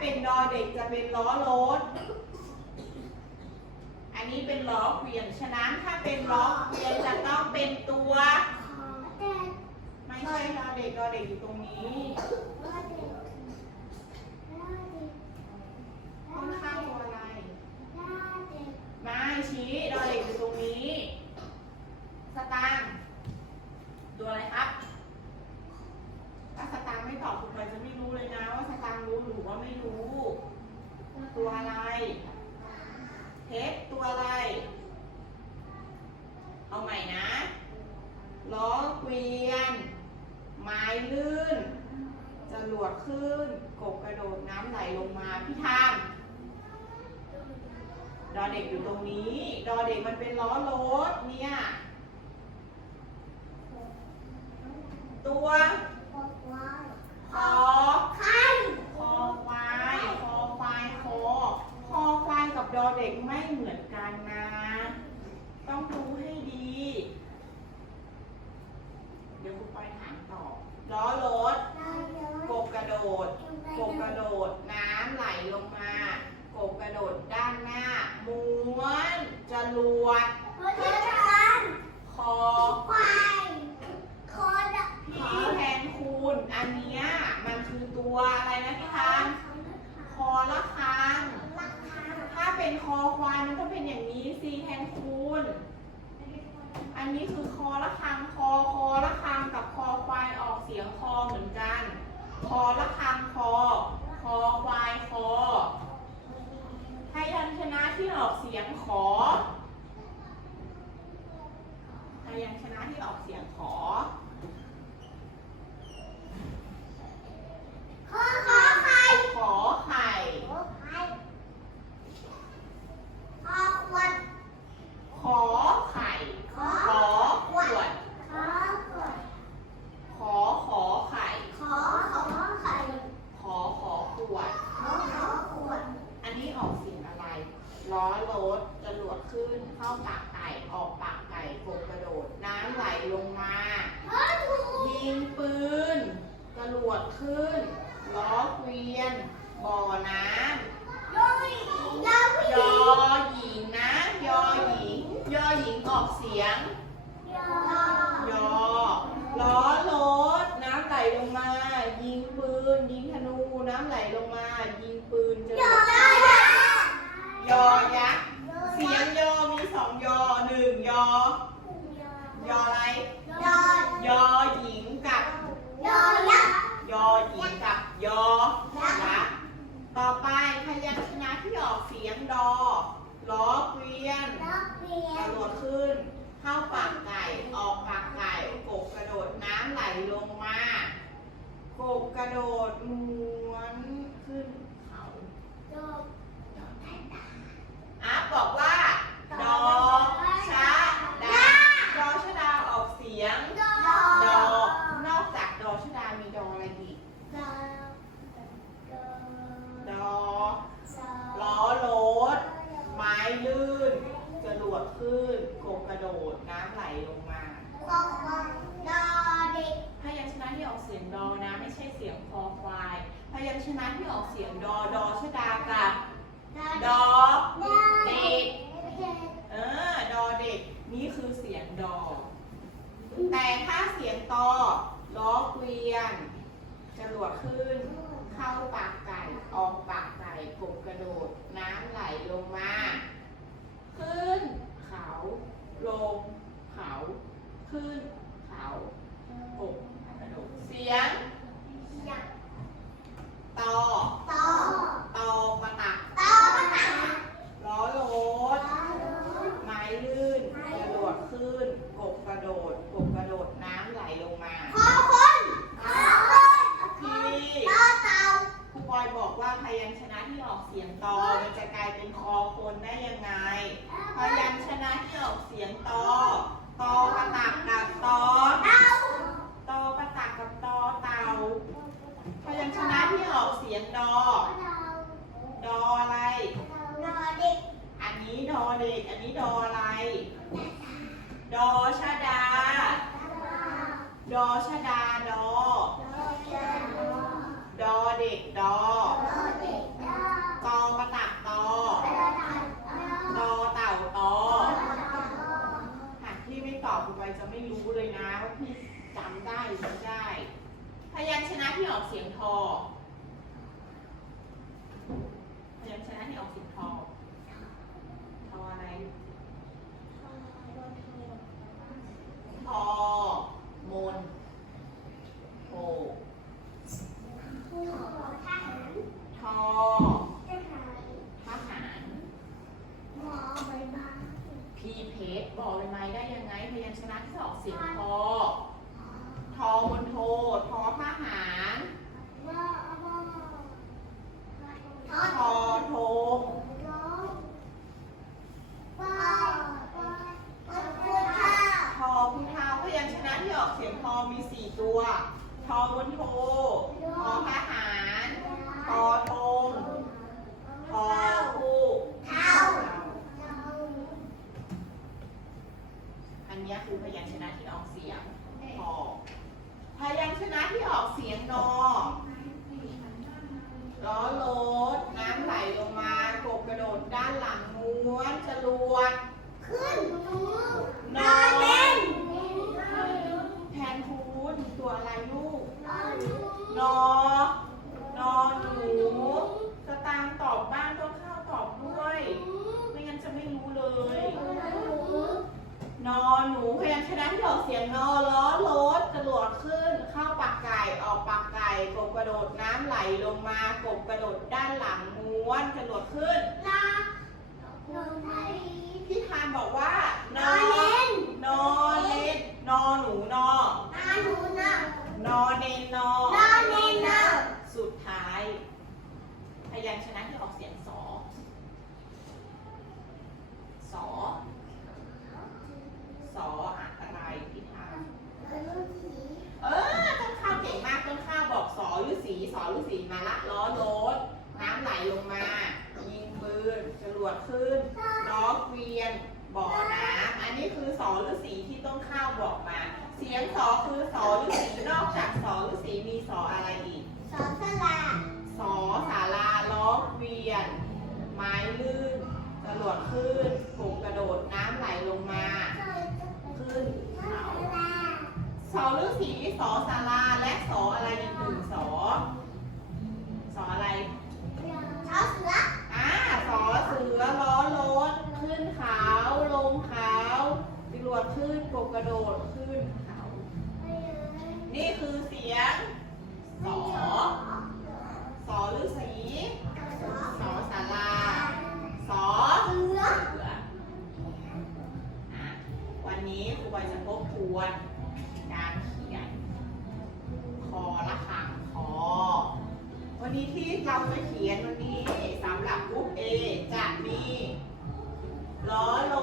เป็นดอเด็กจะเป็นล้อรถ อันนี้เป็นล้อเกวียน ฉะนั้นถ้าเป็นล้อเกวียนจะต้องเป็นตัว ไม่ใช่ดอเด็กดอเด็กอยู่ตรงนี้ล้อเด็กล้อเด็กค่อนข้างตัวอะไร ไม่ชี้ดอเด็กอยู่ตรงนี้ สตางค์ตัวอะไรครับ ถ้าสตางค์ไม่ตอบคุณไปจะไม่รู้เลยนะ ว่าสตางค์รู้หรือว่าไม่รู้ ตัวอะไร เทปตัวอะไร เอาใหม่นะ ล้อเกวียน ไม้ลื่นจรวดขึ้น กบกระโดดน้ำไหลลงมา พี่ทามด อเด็กอยู่ตรงนี้ ดอเด็กมันเป็นล้อรถเนี่ย ตัวขอคายคอไข่คอควายคอควายคอคอควายกับดอเด็กไม่เหมือนกันนะ ต้องรู้ให้ดี เดี๋ยวครูไปถามต่อล้อรถ ล้อเดิน กบกระโดด กบกระโดด น้ำไหลลงมา กบกระโดดด้านหน้า ม้วนจรวด ขอเดินกัน คอ ควายขอดะ พี่แทนคูณ อันเนี้ยมันคือตัวอะไรนะพี่ทานคอละคัง ราคา ถ้าเป็นคอควายมันก็เป็นอย่างนี้สิแทนคูณ อันนี้คือคอละคังคอคอละคังกับคอควายออกเสียงคอเหมือนกัน คอละคังคอ คอควายคอพยัญชนะที่ออกเสียงขอพยัญชนะที่ออกเสียงขอ ขอขอไข่ ขอไข่ ขอไข่ขอขวด ขอไข่ ขอ ขอขวด ขอขวด ขอขอไข่ ขอขอไข่ ขอขอขวด ขอขอขวด อันนี้ออกเสียงอะไร ล้อรถจรวดขึ้น เข้าปากไก่ ออกปากไก่กบกระโดด น้ำไหลลงมา ขอถูก ยิงปืนจ รวดขึ้น ล้อเกวียน บ่อน้ยอยยาผู้ำหยญิองหญิงนะ ยอหญิง ยอหญิงออกเสียง ยอยอล้อรถน้ำไหลลงมา ยิงปืน ยิงธนู น้ำไหลลงมา ยิงปืนจรยวดอยายอยักษ์ เสียงยอมีสองยอหนึ่งยอ ยออะไร ยอย ยอหญิงกับ ยอยักษ์ ยอหญิงกับยอยักษ์ต่อไปพยัญชนะที่ออกเสียงดอ ล้อเกวียน นักเรีย กระ น โดดขึ้น เข้าปากไก่ ออกปากไก่ กบกระโดดน้ำไหลลงมา กบกระโดดม้วนขึ้นเขาจบอัพบอกว่าดอชะดาดอชะดาออกเสียง ดอดอนอกจากดอชะดามีดออะไรอีกดอดอล้อรถไม้ลื่นจรวดขึ้นกบกระโดดน้ำไหลลงมา ดอดอเด็ก พยัญชนะ ที่ออกเสียงดอนะ ไม่ใช่เสียงคอควาย พยัญชนะที่ออกเสียงดอดอชดากับดอเด็กเออดอเด็กนี่คือเสียงดอ แต่ถ้าเสียงตอล้อเกวียนจรวดขึ้น เข้าปากไก่ออกปากไก่กบกระโดด น้ำไหลลงมา ขึ้นเขาลงเขา ขึ้นเขาหกกระโดดเสียง อยาก ต่อ ต่อ ต่อประตัก ต่อมา ล้อรถ ไม้ลื่นกระโดดขึ้น กบกระโดด กบกระโดดน้ำไหลลงมา ขอคนขอคน ที่ ต่อเต่า ครูบอยบอกว่าพยัญชนะที่ออกเสียงตอมันจะกลายเป็นคอคนได้ยังไง พยัญชนะที่ออกเสียงตอ ตอกระตักกับตอ เต่า ตอกระตักกับตอเต่า พยัญชนะที่ออกเสียงดอ ดออะไร นอเด็ก อันนี้ด อันนี้ดออะไร ดอชดา ดอชดาดอ ดอเด็กดอตอกระตักตอตอเต่าตอหากพี่ไม่ตอบคุณไปจะไม่รู้เลยนะว่าพี่จำได้หรือไม่ได้ พยัญชนะที่ออกเสียงทอพยัญชนะที่ออกเสียงทอ ทออะไร ทอ มนโอทอ ทหาร พีเพชรบอกเลยไหมได้ยังไง พยัญชนะ ที่อองเสียงทอ ทอบนโททอทหาร ทอทง ทอพุเทาพยัญชนะที่ออกเสียงทอมีสี่ตัว ทอบนโท ทอทหาร ทอทง ทอคู่อันเนี้ยคือพยัญชนะที่ออกเสียงทอ พยัญชนะที่ออกเสียงนอ ล้อรถน้ำไหลลงมากบกระโดดด้านหลังม้วนจรวด นอนแทนคูณตัวอะไรลูก นอนอหนูสตางค์ตอบบ้างต้นข้าวตอบด้วย ไม่งั้นจะไม่รู้เลย นอหนูพยัญชนะที่ออกเสียงนอล้อรถจรวดขึ้น เข้าปากไก่ออกปากไก่กบกระโดดน้ำไหลลงมากบกระโดดด้านหลังม้วนจรวดขึ้นพี่ทานบอกว่านอน นอเนนนอหนูนอ นอเนนนอ สุดท้าย พยัญชนะที่ออกเสียงสอ สอ สออะไรพี่ทานเออต้นข้าวเก่งมากต้นข้าวบอกสอฤาษีสอฤาษีมาละล้อรถน้ำไหลลงมา ยิงปืนจรวดขึ้น ล้อเกวียน บ่อน้ำ อันนี้คือสอฤาษีที่ต้นข้าวบอกมา เสียงสอคือสอฤาษีนอกจากสอฤาษีมีสออะไรอีก สอสาราล้อเกวียน ไม้ลื่น จรวดขึ้นถูกกระโดดน้ำไหลลงมาขึ้นเขาสอฤาษีสอสาราและสออะไรอีกหนึ่งสอ สออะไร อ่าสอเสือล้อรถขึ้นเขาลงเขาจรวดขึ้นกบกระโดดขึ้นเขา นี่คือเสียง สอ สอฤาษีสอสาราสอเสืออะวันนี้ครูบอยจะทบทวน การเขียน คอละขังคอ วันนี้ที่เราจะเขียนวันนี้สำหรับกรุ๊ป A จะมีล้อร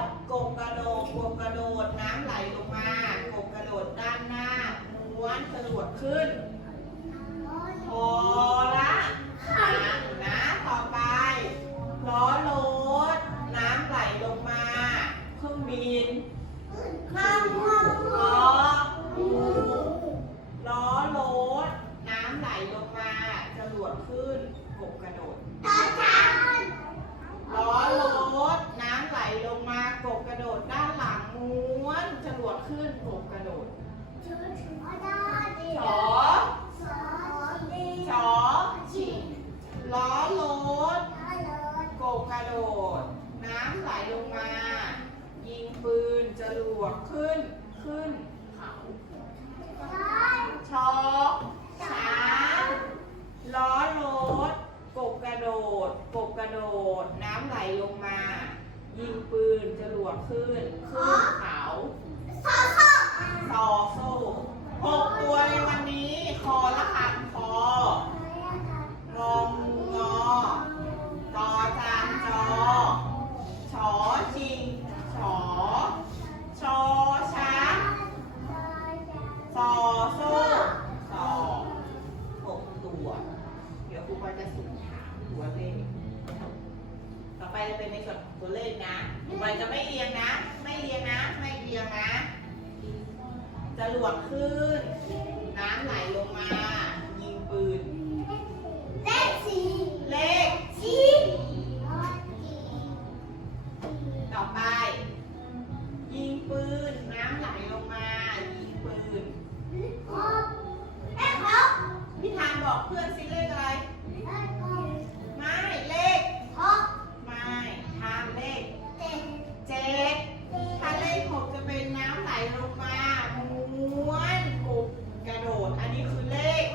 ถกบกระโดดกบกระโดดน้ำไหลลงมากบกระโดดด้านหน้าม้วนสรวดขึ้น พอละขังนะต่อไปล้อรถน้ำไหลลงมาเครื่องบินล้อหูล้อรถน้ำไหลลงมาจรวดขึ้นกบกระโดดล้อรถน้ำไหลลงมากบกระโดดด้านหลังม้วนจรวดขึ้นกบกระโดดสอสอ ระโดด น้ำไหลลงมา ยิงปืนจรวด ขึ้น ขึ้น เขาชอกช้างล้อรถกบกระโดด กบกระโดด น้ำไหลลงมา ยิงปืนจรวดขึ้น ขึ้นเขาซอโซ่หกตัวในวันนี้ คอละคังคององูงอ ตัวเลขนะครูไปจะไม่เรียงนะ ไม่เรียงนะ ไม่เรียงนะ จะหลวดขึ้น น้ำไหลลงมา ยิงปืน เลขต่อไป ยิงปืน น้ำไหลลงมา ยิงปืน พี่ทานบอกเพื่อนสิเลขอะไร ไม่เลข ไม่ทานเลขเจ็ดถ้าเลขหกจะเป็นน้ำไหลลงมาม้วนกุบกระโดด อันนี้คือเลข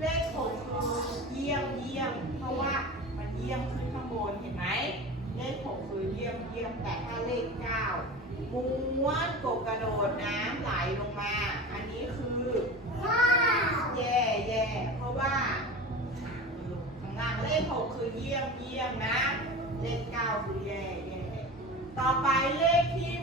เลขหกคือเยี่ยมเยี่ยม เพราะว่ามันเยี่ยมขึ้นข้างบนเห็นไหม เลขหกคือเยี่ยมเยี่ยม แต่ถ้าเลขเก้า ม้วนกบกระโดดน้ำไหลลงมา อันนี้คือแย่แย่เพราะว่าข้างล่างเลขหกคือเยี่ยมเยี่ยมนะ เลขเก้าคือแย่แย่ต่อไปเลขที่